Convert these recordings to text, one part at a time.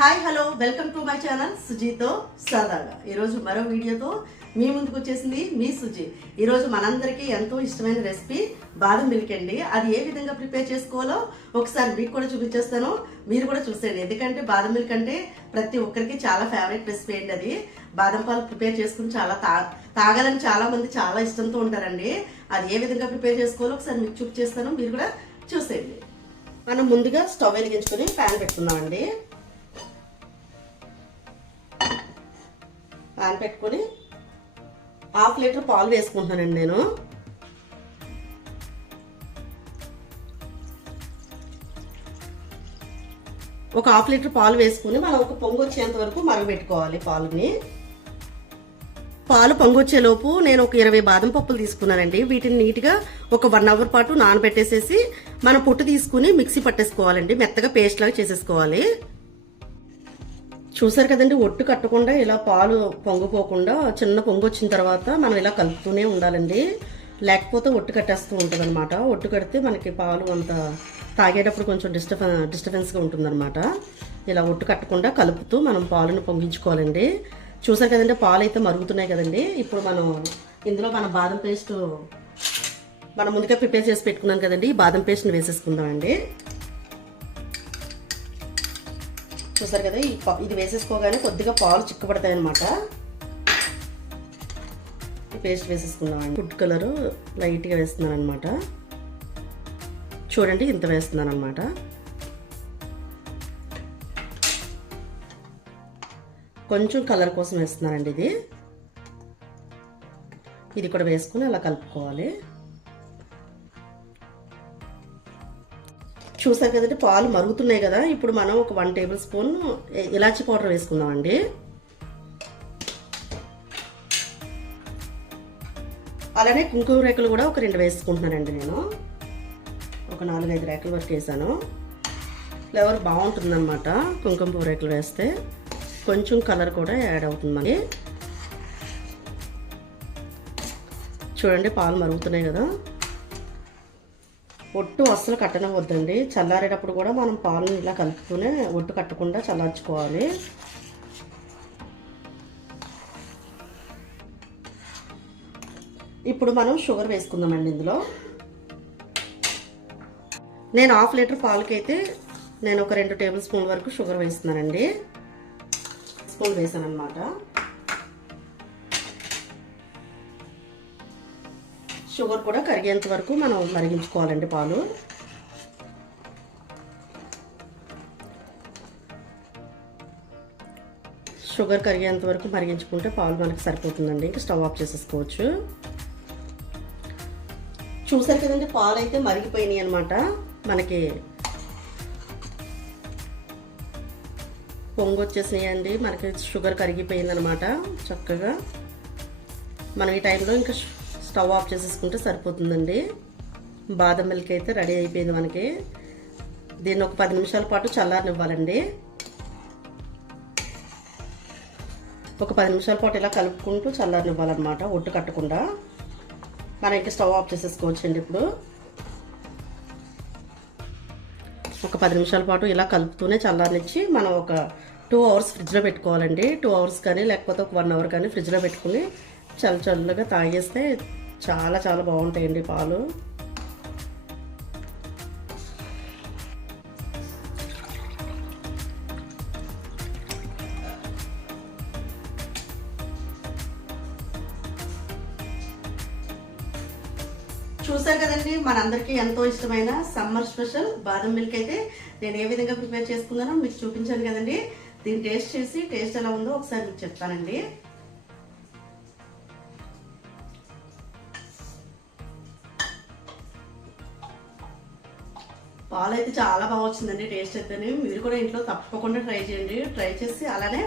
Hi hello welcome to my channel సుజీతో సరదాగా. ఈరోజు మరో వీడియోతో మీ ముందుకు వచ్చేసింది మీ సుజీ. ఈరోజు మనందరికీ ఎంతో ఇష్టమైన రెసిపీ బాదం మిల్క్ అండి. అది ఏ విధంగా ప్రిపేర్ చేసుకోవాలో ఒకసారి మీకు కూడా చూపించేస్తాను, మీరు కూడా చూసేయండి. ఎందుకంటే బాదం మిల్క్ అంటే ప్రతి ఒక్కరికి చాలా ఫేవరెట్ రెసిపీ అండి. అది బాదం పాలు ప్రిపేర్ చేసుకుని చాలా తాగాలని చాలా మంది చాలా ఇష్టంతో ఉంటారండి. అది ఏ విధంగా ప్రిపేర్ చేసుకోవాలో ఒకసారి మీకు చూపించేస్తాను, మీరు కూడా చూసేయండి. మనం ముందుగా స్టవ్ వెలిగించుకొని ప్యాన్ పెట్టుకుందామండి. ప్యాన్ పెట్టుకొని 1/2 లీటర్ పాలు వేసుకుంటున్నానండి నేను. ఒక 1/2 లీటర్ పాలు వేసుకుని మనం ఒక పొంగు వచ్చేంత వరకు మరగబెట్టుకోవాలి పాలుని. పాలు పొంగొచ్చేలోపు నేను ఒక 20 బాదం పప్పులు తీసుకున్నానండి. వీటిని నీట్గా ఒక 1 అవర్ పాటు నానబెట్టేసేసి మనం పొట్టు తీసుకుని మిక్సీ పట్టేసుకోవాలండి. మెత్తగా పేస్ట్ లాగా చేసేసుకోవాలి. చూసారు కదండి, ఒట్టు కట్టకుండా ఇలా పాలు పొంగిపోకుండా చిన్న పొంగు వచ్చిన తర్వాత మనం ఇలా కలుపుతూనే ఉండాలండి. లేకపోతే ఒట్టు కట్టేస్తూ ఉంటుంది అనమాట. ఒట్టు కడితే మనకి పాలు అంత తాగేటప్పుడు కొంచెం డిస్టర్బెన్స్గా ఉంటుందన్నమాట. ఇలా ఒట్టు కట్టకుండా కలుపుతూ మనం పాలను పొంగించుకోవాలండి. చూసారు కదండి, పాలు అయితే మరుగుతున్నాయి కదండి. ఇప్పుడు మనం ఇందులో మన బాదం పేస్ట్ మనం ముందుగా ప్రిపేర్ చేసి పెట్టుకున్నాం కదండి, ఈ బాదం పేస్ట్ని వేసేసుకుందామండి. చూసారు కదా, ఇది వేసేసుకోగానే కొద్దిగా పాలు చిక్కబడతాయి అనమాట. పేస్ట్ వేసేసుకుందామండి. ఫుడ్ కలరు లైట్గా వేస్తున్నాను అనమాట. చూడండి, ఇంత వేస్తున్నాను అనమాట. కొంచెం కలర్ కోసం వేస్తున్నానండి. ఇది కూడా వేసుకుని అలా కలుపుకోవాలి. చూసారు కదండి, పాలు మరుగుతున్నాయి కదా. ఇప్పుడు మనం ఒక 1 టేబుల్ స్పూన్ ఇలాచీ పౌడర్ వేసుకుందామండి. అలానే కుంకుమ రేకులు కూడా ఒక 2 వేసుకుంటున్నానండి. నేను ఒక 4-5 రేకుల వరకు వేసాను. ఫ్లేవర్ బాగుంటుందన్నమాట కుంకుమ రేకులు వేస్తే. కొంచెం కలర్ కూడా యాడ్ అవుతుంది మనకి. చూడండి, పాలు మరుగుతున్నాయి కదా. ఒట్టు అస్సలు కట్టనవద్దండి. చల్లారేటప్పుడు కూడా మనం పాలను ఇలా కలుపుతూనే ఒట్టు కట్టకుండా చల్లార్చుకోవాలి. ఇప్పుడు మనం షుగర్ వేసుకుందామండి. ఇందులో నేను 1/2 లీటర్ పాలకైతే నేను ఒక 2 టేబుల్ స్పూన్ల వరకు షుగర్ వేస్తున్నానండి. స్పూన్ వేసాను అనమాట. షుగర్ కూడా కరిగేంత వరకు మనం మరిగించుకోవాలండి పాలు. షుగర్ కరిగేంత వరకు మరిగించుకుంటే పాలు మనకి సరిపోతుందండి. ఇంకా స్టవ్ ఆఫ్ చేసేసుకోవచ్చు. చూసారు కదండి, పాలు అయితే మరిగిపోయినాయి అనమాట. మనకి పొంగు వచ్చేసినాయండి. మనకి షుగర్ కరిగిపోయింది అనమాట చక్కగా. మనం ఈ టైంలో ఇంకా స్టవ్ ఆఫ్ చేసేసుకుంటే సరిపోతుందండి. బాదం మిల్క్ అయితే రెడీ అయిపోయింది మనకి. దీన్ని ఒక 10 నిమిషాల పాటు చల్లారనివ్వాలండి. ఒక 10 నిమిషాల పాటు ఇలా కలుపుకుంటూ చల్లారనివ్వాలన్నమాట, ఒట్టు కట్టకుండా. మనం ఇంకా స్టవ్ ఆఫ్ చేసేసుకోవచ్చండి. ఇప్పుడు ఒక 10 నిమిషాల పాటు ఇలా కలుపుతూనే చల్లారనిచ్చి మనం ఒక 2 అవర్స్ ఫ్రిడ్జ్లో పెట్టుకోవాలండి. 2 అవర్స్ కానీ లేకపోతే ఒక 1 అవర్ కానీ ఫ్రిడ్జ్లో పెట్టుకుని చల్లగా తాగేస్తే చాలా చాలా బాగుంటాయండి పాలు. చూసారు కదండి, మనందరికీ ఎంతో ఇష్టమైన సమ్మర్ స్పెషల్ బాదం మిల్క్ అయితే నేను ఏ విధంగా ప్రిపేర్ చేసుకున్నానో మీకు చూపించాను కదండి. దీన్ని టేస్ట్ చేసి టేస్ట్ ఎలా ఉందో ఒకసారి మీకు చెప్తానండి. పాలు అయితే చాలా బాగా వచ్చిందండి. టేస్ట్ అయితేనే మీరు కూడా ఇంట్లో తప్పకుండా ట్రై చేయండి. ట్రై చేసి అలానే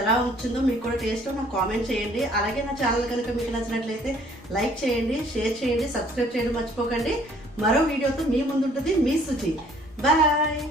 ఎలా వచ్చిందో మీకు కూడా టేస్ట్ నాకు కామెంట్ చేయండి. అలాగే నా ఛానల్ కనుక మీకు నచ్చినట్లయితే లైక్ చేయండి, షేర్ చేయండి, సబ్స్క్రైబ్ చేయడం మర్చిపోకండి. మరో వీడియోతో మీ ముందుంటుంది మీ సుజీ. బాయ్.